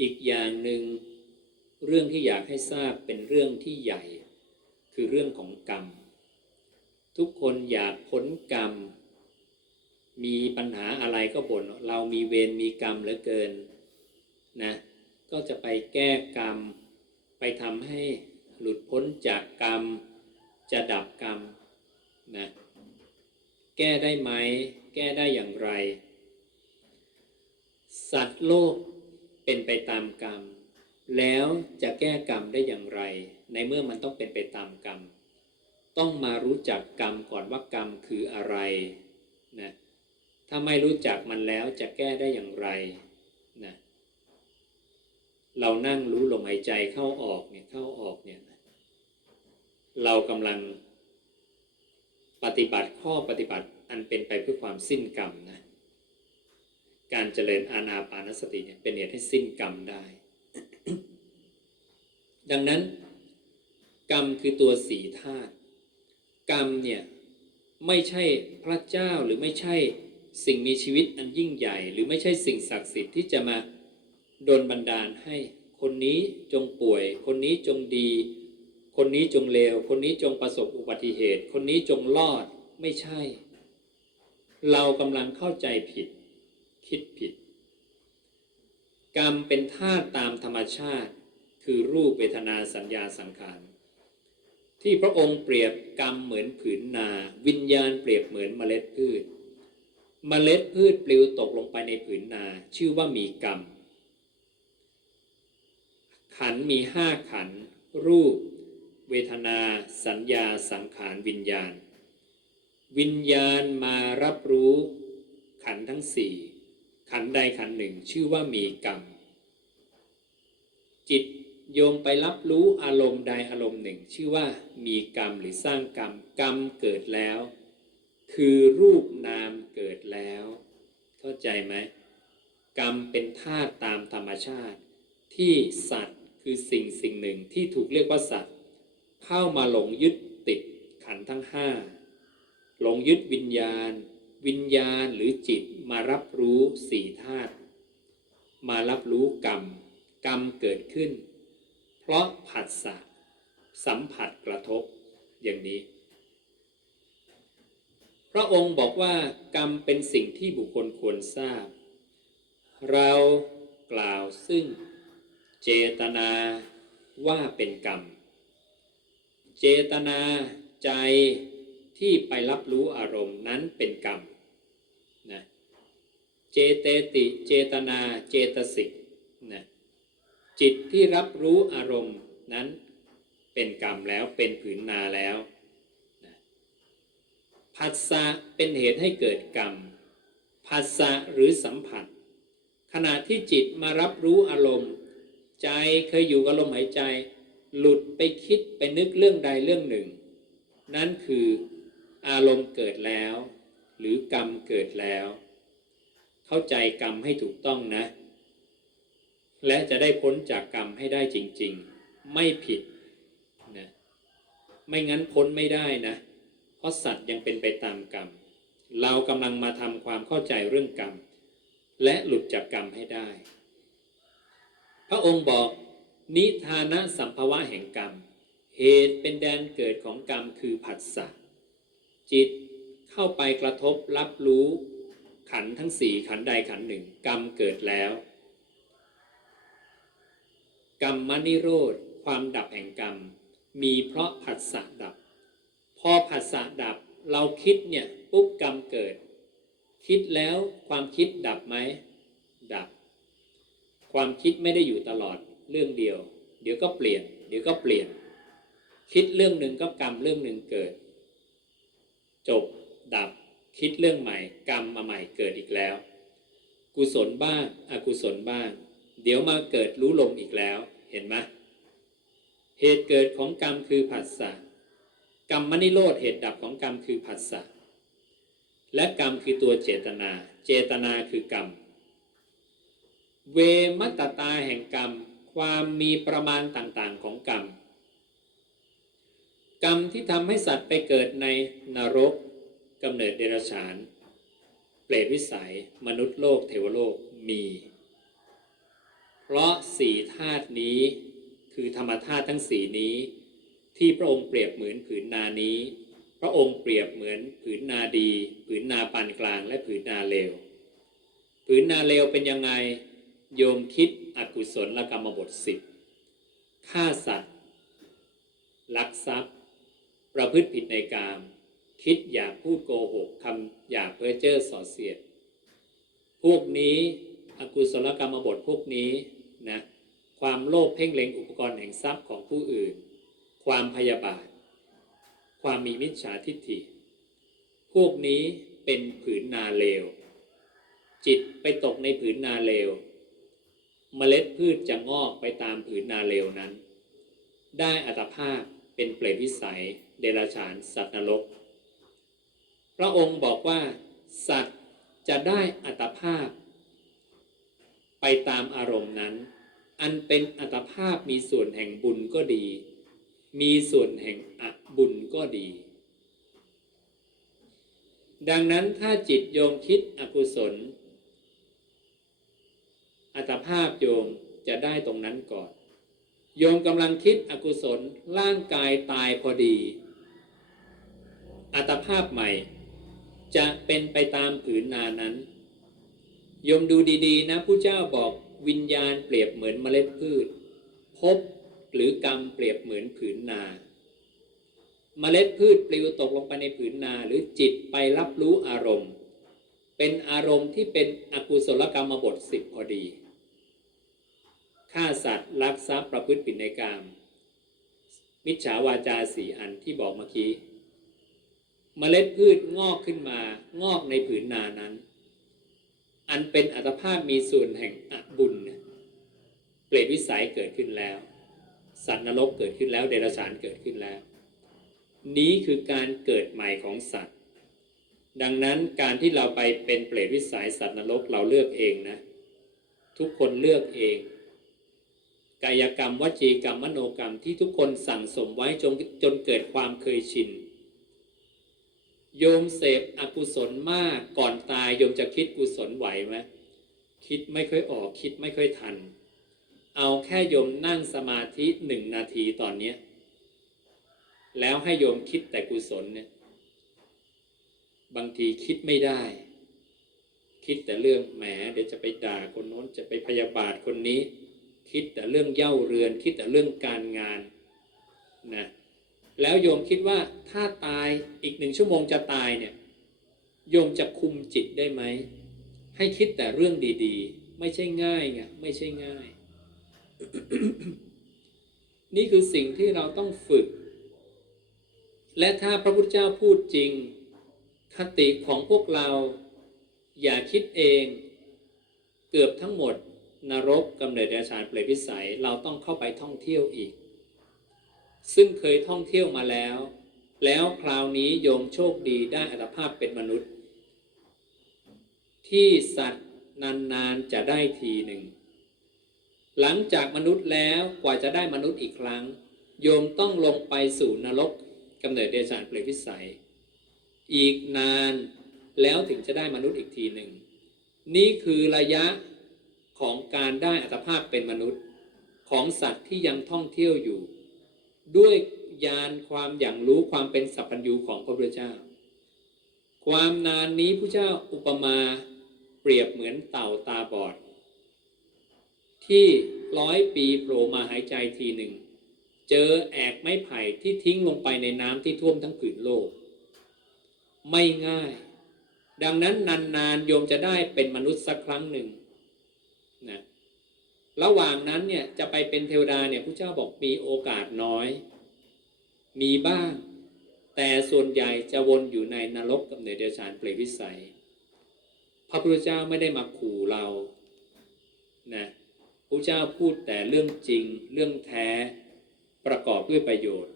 อีกอย่างหนึ่งเรื่องที่อยากให้ทราบเป็นเรื่องที่ใหญ่ คือเรื่องของกรรม ทุกคนอยากพ้นกรรม มีปัญหาอะไรก็บ่นเรามีเวรมีกรรมเหลือเกินนะก็จะไปแก้กรรม ไปทำให้หลุดพ้นจากกรรม จะดับกรรมนะแก้ได้ไหม แก้ได้อย่างไร สัตว์โลก เป็นไปตามกรรม แล้วจะแก้กรรมได้อย่างไร ในเมื่อมันต้องเป็นไปตามกรรม ต้องมารู้จักกรรมก่อนว่ากรรมคืออะไรนะถ้าไม่รู้จักมันแล้วจะแก้ได้อย่างไรนะเรานั่งรู้ลมหายใจเข้าออกเนี่ยเข้าออกเนี่ยเรากำลังปฏิบัติข้อปฏิบัติอันเป็นไปเพื่อความสิ้นกรรมนะ การเจริญอาณาปานสติเนี่ยเป็นเหตุให้สิ้นกรรมได้ ดังนั้นกรรมคือตัวสีธาตุกรรมเนี่ยไม่ใช่พระเจ้าหรือไม่ใช่สิ่งมีชีวิตอันยิ่งใหญ่ หรือไม่ใช่สิ่งศักดิ์สิทธิ์ที่จะมาโดนบันดาลให้คนนี้จงป่วย คนนี้จงดี คนนี้จงเลว คนนี้จงประสบอุบัติเหตุ คนนี้จงรอดไม่ใช่ เรากำลังเข้าใจผิด คิดผิด กรรมเป็นธาตุตามธรรมชาติ คือรูปเวทนาสัญญาสังขาร ที่พระองค์เปรียบกรรมเหมือนผืนนา วิญญาณเปรียบเหมือนเมล็ดพืช เมล็ดพืชปลิวตกลงไปในผืนนา ชื่อว่ามีกรรม ขันมีห้าขัน รูป เวทนา สัญญาสังขารวิญญาณ วิญญาณมารับรู้ขันทั้งสี่ ขันใดขันหนึ่งชื่อว่ามีกรรม จิตโยมไปรับรู้อารมณ์ใดอารมณ์หนึ่ง ชื่อว่ามีกรรมหรือสร้างกรรมกรรมเกิดแล้ว คือรูปนามเกิดแล้ว เข้าใจไหมกรรมเป็นธาตุตามธรรมชาติ ที่สัตว์คือสิ่งสิ่งหนึ่งที่ถูกเรียกว่าสัตว์ เข้ามาหลงยึดติดขันทั้งห้าหลงยึดวิญญาณ วิญญาณหรือจิตมารับรู้สี่ธาตุมารับรู้กรรม กรรมเกิดขึ้น เพราะผัสสะสัมผัสกระทบอย่างนี้ พระองค์บอกว่ากรรมเป็นสิ่งที่บุคคลควรทราบ เรากล่าวซึ่ง เจตนาว่าเป็นกรรม เจตนาใจที่ไปรับรู้อารมณ์นั้นเป็นกรรม เจเตติเจตนาเจตสิกนะจิตที่รับรู้อารมณ์นั้นเป็นกรรมแล้วเป็นผืนนาแล้วนะผัสสะเป็นเหตุให้เกิดกรรมผัสสะหรือสัมผัส ขณะที่จิตมารับรู้อารมณ์ ใจเคยอยู่กับลมหายใจ หลุดไปคิดไปนึกเรื่องใดเรื่องหนึ่ง นั่นคืออารมณ์เกิดแล้ว หรือกรรมเกิดแล้ว เข้าใจกรรมให้ถูกต้องนะ และจะได้พ้นจากกรรมให้ได้จริง ๆ ไม่ผิดนะไม่งั้นพ้นไม่ได้นะ เพราะสัตว์ยังเป็นไปตามกรรม เรากำลังมาทำความเข้าใจเรื่องกรรม และหลุดจากกรรมให้ได้ พระองค์บอกนิทานะสัมภวะแห่งกรรม เหตุเป็นแดนเกิดของกรรมคือผัสสะจิตเข้าไปกระทบรับรู้ ขันทั้งสี่ขันใดขันหนึ่ง กรรมเกิดแล้ว กรรมนิโรธความดับแห่งกรรม มีเพราะผัสสะดับ พอผัสสะดับเราคิดเนี่ยปุ๊บกรรมเกิด คิดแล้วความคิดดับไหมดับ ความคิดไม่ได้อยู่ตลอดเรื่องเดียว เดี๋ยวก็เปลี่ยน เดี๋ยวก็เปลี่ยน คิดเรื่องหนึ่งก็กรรมเรื่องหนึ่งเกิด จบดับ คิดเรื่องใหม่ กรรมมาใหม่เกิดอีกแล้ว กุศลบ้างอกุศลบ้าง เดี๋ยวมาเกิดรู้ลมอีกแล้ว เห็นไหมเหตุเกิดของกรรมคือผัสสะกรรมมนิโรธเหตุดับของกรรมคือผัสสะและกรรมคือตัวเจตนา เจตนาคือกรรม เวมัตตตาแห่งกรรม ความมีประมาณต่างๆของกรรม กรรมที่ทำให้สัตว์ไปเกิดในนรก กำเนิดเดรัจฉาน เปรตวิสัย มนุษย์โลกเทวโลกมี เพราะสี่ธาตุนี้คือธรรมธาตุทั้งสี่นี้ ที่พระองค์เปรียบเหมือนผืนนานี้ พระองค์เปรียบเหมือนผืนนาดี ผืนนาปานกลางและผืนนาเลวผืนนาเลวเป็นยังไงโยมคิดอกุศลกรรมบทสิบฆ่าสัตว์ ลักทรัพย์ ประพฤติผิดในกาม คิดอย่าพูดโกหกคำอย่าเพ้อเจ้อส่อเสียด พวกนี้อกุศลกรรมบทพวกนี้นะความโลภเพ่งเล็งอุปกรณ์แห่งทรัพย์ของผู้อื่น ความพยาบาท ความมีมิจฉาทิฏฐิ พวกนี้เป็นผืนนาเลว จิตไปตกในผืนนาเลวเมล็ดพืชจะงอกไปตามผืนนาเลวนั้น ได้อัตภาพเป็นเปรตวิสัย เดรัจฉาน สัตว์นรก ระองค์บอกว่า สัตว์จะได้อัตภาพ ไปตามอารมณ์นั้น อันเป็นอัตภาพมีส่วนแห่งบุญก็ดี มีส่วนแห่งอบุญก็ดี ดังนั้นถ้าจิตโยมคิดอกุศล อัตภาพโยมจะได้ตรงนั้นก่อน โยมกำลังคิดอกุศลร่างกายตายพอดี อัตภาพใหม่ จะเป็นไปตามผืนนานั้น ยมดูดีๆ นะผู้เจ้าบอกวิญญาณเปรียบเหมือนเมล็ดพืชภพหรือกรรมเปรียบเหมือนผืนนาเมล็ดพืชปลิวตกลงไปในผืนนาหรือจิตไปรับรู้อารมณ์ เป็นอารมณ์ที่เป็นอกุศลกรรมบทสิบพอดีฆ่าสัตว์ลักทรัพย์ประพฤติผิดในกามมิจฉาวาจาสี่อันที่บอกเมื่อกี้ เมล็ดพืชงอกขึ้นมางอกในผืนนานั้น อันเป็นอัตภาพมีส่วนแห่งอบุญเนี่ยเปรตวิสัยเกิดขึ้นแล้ว สัตว์นรกเกิดขึ้นแล้ว เดรัจฉานเกิดขึ้นแล้ว นี้คือการเกิดใหม่ของสัตว์ ดังนั้นการที่เราไปเป็นเปรตวิสัยสัตว์นรกเราเลือกเองนะ ทุกคนเลือกเอง กายกรรมวจีกรรมมโนกรรมที่ทุกคนสั่งสมไว้จนจนเกิดความเคยชิน โยมเสพอกุศลมากก่อนตายโยมจะคิดกุศลไหวไหมคิดไม่ค่อยออกคิดไม่ค่อยทัน เอาแค่โยมนั่งสมาธิหนึ่งนาทีตอนนี้แล้วให้โยมคิดแต่กุศลเนี่ย บางทีคิดไม่ได้ คิดแต่เรื่องแหมเดี๋ยวจะไปด่าคนโน้นจะไปพยาบาทคนนี้ คิดแต่เรื่องเย่าเรือน คิดแต่เรื่องการงานนะ แล้วโยมคิดว่าถ้าตายอีกหนึ่งชั่วโมงจะตายเนี่ยโยมจะคุมจิตได้ไหม ให้คิดแต่เรื่องดีๆ ไม่ใช่ง่ายไงไม่ใช่ง่าย นี่คือสิ่งที่เราต้องฝึก และถ้าพระพุทธเจ้าพูดจริง คติของพวกเรา อย่าคิดเอง เกือบทั้งหมด นรกกำเนิดเดรัจฉาเปรตวิสัย เราต้องเข้าไปท่องเที่ยวอีก ซึ่งเคยท่องเที่ยวมาแล้ว แล้วคราวนี้โยมโชคดีได้อัตภาพเป็นมนุษย์ ที่สัตว์นานๆจะได้ทีหนึ่ง หลังจากมนุษย์แล้วกว่าจะได้มนุษย์อีกครั้ง โยมต้องลงไปสู่นรกกำเนิดเดรัจฉานเปรตวิสัย อีกนานแล้วถึงจะได้มนุษย์อีกทีหนึ่ง นี่คือระยะของการได้อัตภาพเป็นมนุษย์ของสัตว์ที่ยังท่องเที่ยวอยู่ ด้วยญาณความอย่างรู้ความเป็นสัพพัญญูของพระพุทธเจ้า ความนานนี้พระเจ้าอุปมาเปรียบเหมือนเต่าตาบอด ที่ร้อยปีโผล่มาหายใจทีหนึ่ง เจอแอกไม้ไผ่ที่ทิ้งลงไปในน้ำที่ท่วมทั้งผืนโลก ไม่ง่าย ดังนั้นนานๆโยมจะได้เป็นมนุษย์สักครั้งหนึ่งนะ ระหว่างนั้นเนี่ยจะไปเป็นเทวดาเนี่ยพระเจ้าบอกมีโอกาสน้อย มีบ้าง แต่ส่วนใหญ่จะวนอยู่ในนรกกับเนรเดชานเปรตวิสัย พระพุทธเจ้าไม่ได้มาขู่เรานะพระเจ้าพูดแต่เรื่องจริงเรื่องแท้ประกอบด้วยประโยชน์